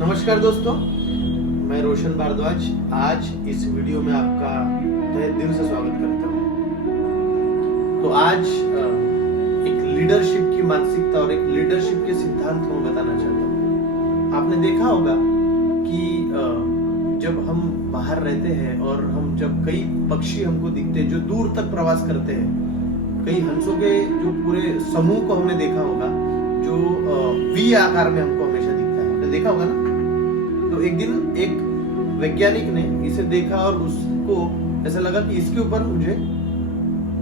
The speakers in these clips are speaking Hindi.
नमस्कार दोस्तों, मैं रोशन भारद्वाज आज इस वीडियो में आपका तहे दिल से स्वागत करता हूँ। तो आज एक लीडरशिप की मानसिकता और एक लीडरशिप के सिद्धांत को मैं बताना चाहता हूँ। आपने देखा होगा कि जब हम बाहर रहते हैं और हम जब कई पक्षी हमको दिखते हैं जो दूर तक प्रवास करते हैं, कई हंसों के जो पूरे समूह को हमने देखा होगा जो वी आकार में हमको हमेशा दिखता है, आपने देखा होगा ना। तो एक दिन एक वैज्ञानिक ने इसे देखा और उसको ऐसा लगा कि इसके ऊपर मुझे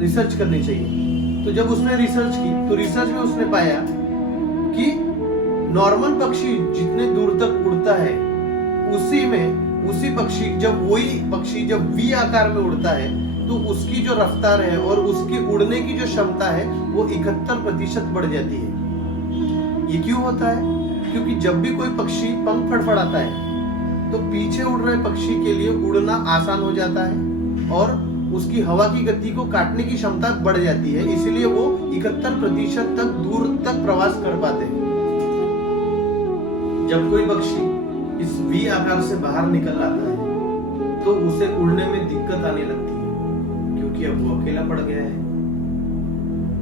रिसर्च करनी चाहिए। तो जब उसने रिसर्च की तो रिसर्च में उसने पाया कि नॉर्मल पक्षी जितने दूर तक उड़ता है उसी पक्षी जब वी आकार में उड़ता है तो उसकी जो रफ्तार है और उसकी उड़ने की जो क्षमता है वो 71% बढ़ जाती है। ये क्यों होता है? क्योंकि जब भी कोई पक्षी पंख फड़फड़ाता है तो पीछे उड़ रहे पक्षी के लिए उड़ना आसान हो जाता है और उसकी हवा की गति को काटने की क्षमता बढ़ जाती है, इसीलिए वो 71% तक दूर तक प्रवास कर पाते हैं। जब कोई पक्षी इस वी आकार से बाहर निकल आता है तो उसे उड़ने में दिक्कत आने लगती है, क्योंकि अब वो अकेला पड़ गया है।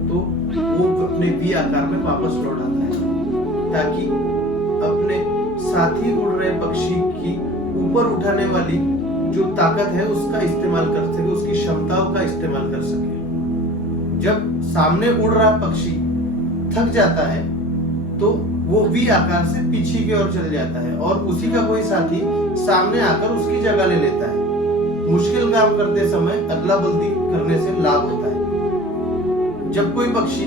तो वो अपने वी आकार में वापस लौट आता है ताकि अपने साथी उड़ रहे पक्षी की ऊपर उठाने वाली जो ताकत है उसका इस्तेमाल कर सके, उसकी क्षमताओं का इस्तेमाल कर सके। जब सामने उड़ रहा पक्षी थक जाता है तो वो वी आकार से पीछे की ओर चल जाता है और उसी का कोई साथी सामने आकर उसकी जगह ले लेता है। मुश्किल काम करते समय अदला बदली करने से लाभ होता है। जब कोई पक्षी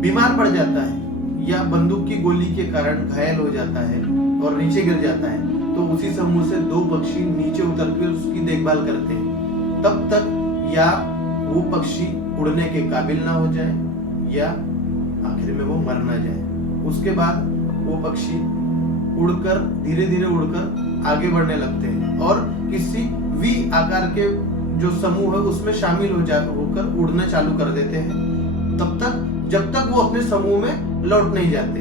बीमार पड़ जाता है या बंदूक की गोली के कारण घायल हो जाता है और नीचे गिर जाता है तो उसी समूह से दो पक्षी नीचे उतर कर उसकी देखभाल करते हैं। तब तक या वो पक्षी उड़ने के काबिल ना हो जाए या आखिर में वो मर ना जाए। उसके बाद वो पक्षी उड़कर धीरे धीरे उड़कर आगे बढ़ने लगते हैं और किसी वी आकार के जो समूह है उसमें शामिल होकर उड़ना चालू कर देते हैं, तब तक जब तक वो अपने समूह में लौट नहीं जाते।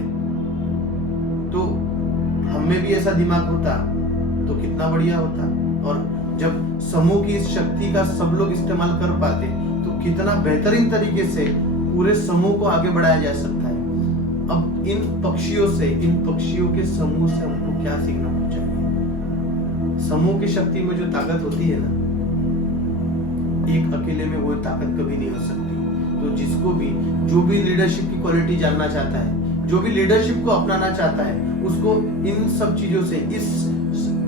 तो हमें भी ऐसा दिमाग होता तो कितना बढ़िया होता, और जब समूह की इस शक्ति का सब लोग इस्तेमाल कर पाते तो कितना बेहतरीन तरीके से पूरे समूह को आगे बढ़ाया जा सकता है। अब इन पक्षियों के समूह से हमको क्या सीखना चाहिए? समूह की शक्ति में जो ताकत होती है ना, एक अकेले में वो ताकत कभी नहीं हो सकती। तो जो भी लीडरशिप की क्वालिटी जानना चाहता है, जो भी लीडरशिप को अपनाना चाहता है, उसको इन सब चीजों से, इस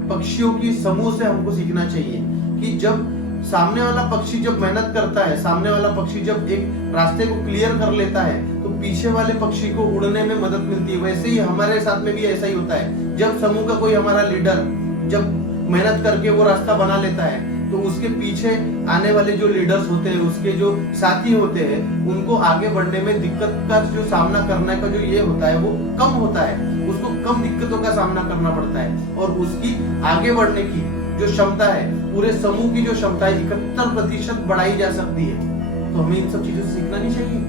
पक्षियों की समूह से हमको सीखना चाहिए कि जब सामने वाला पक्षी जब मेहनत करता है, सामने वाला पक्षी जब एक रास्ते को क्लियर कर लेता है तो पीछे वाले पक्षी को उड़ने में मदद मिलती है। वैसे ही हमारे साथ में भी ऐसा ही होता है। जब समूह का कोई हमारा लीडर जब मेहनत करके वो रास्ता बना लेता है तो उसके पीछे आने वाले जो लीडर्स होते हैं, उसके जो साथी होते हैं, उनको आगे बढ़ने में दिक्कत का जो सामना करने का जो ये होता है वो कम होता है। उसको कम दिक्कतों का सामना करना पड़ता है और उसकी आगे बढ़ने की जो क्षमता है, पूरे समूह की जो क्षमता है 71% बढ़ाई जा सकती है। तो हमें इन सब चीजों से सीखना नहीं चाहिए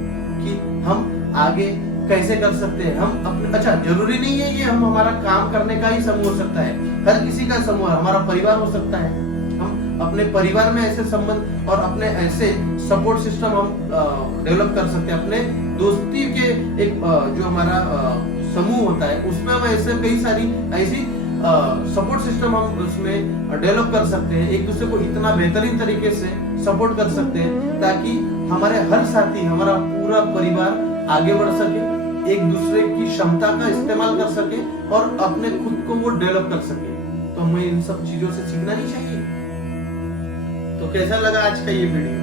कि हम आगे कैसे कर सकते हैं। हम अपने जरूरी नहीं है ये हम हमारा काम करने का ही समूह हो सकता है, हर किसी का समूह, हमारा परिवार हो सकता है। हम अपने परिवार में ऐसे संबंध और अपने ऐसे सपोर्ट सिस्टम हम डेवलप कर सकते हैं। अपने दोस्ती के एक जो हमारा समूह होता है उसमें हम ऐसे कई सारी ऐसी सपोर्ट सिस्टम हम उसमें डेवलप कर सकते हैं। एक दूसरे को इतना बेहतरीन तरीके से सपोर्ट कर सकते हैं ताकि हमारे हर साथी, हमारा पूरा परिवार आगे बढ़ सके, एक दूसरे की क्षमता का इस्तेमाल कर सके और अपने खुद को वो डेवलप कर सके। तो हमें इन सब चीजों से सीखना नहीं चाहिए। तो कैसा लगा आज का ये वीडियो?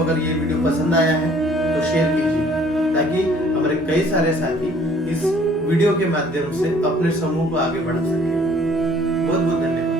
अगर ये वीडियो पसंद आया है तो शेयर कीजिए ताकि हमारे कई सारे साथी इस वीडियो के माध्यम से अपने समूह को आगे बढ़ा सके। बहुत बहुत धन्यवाद।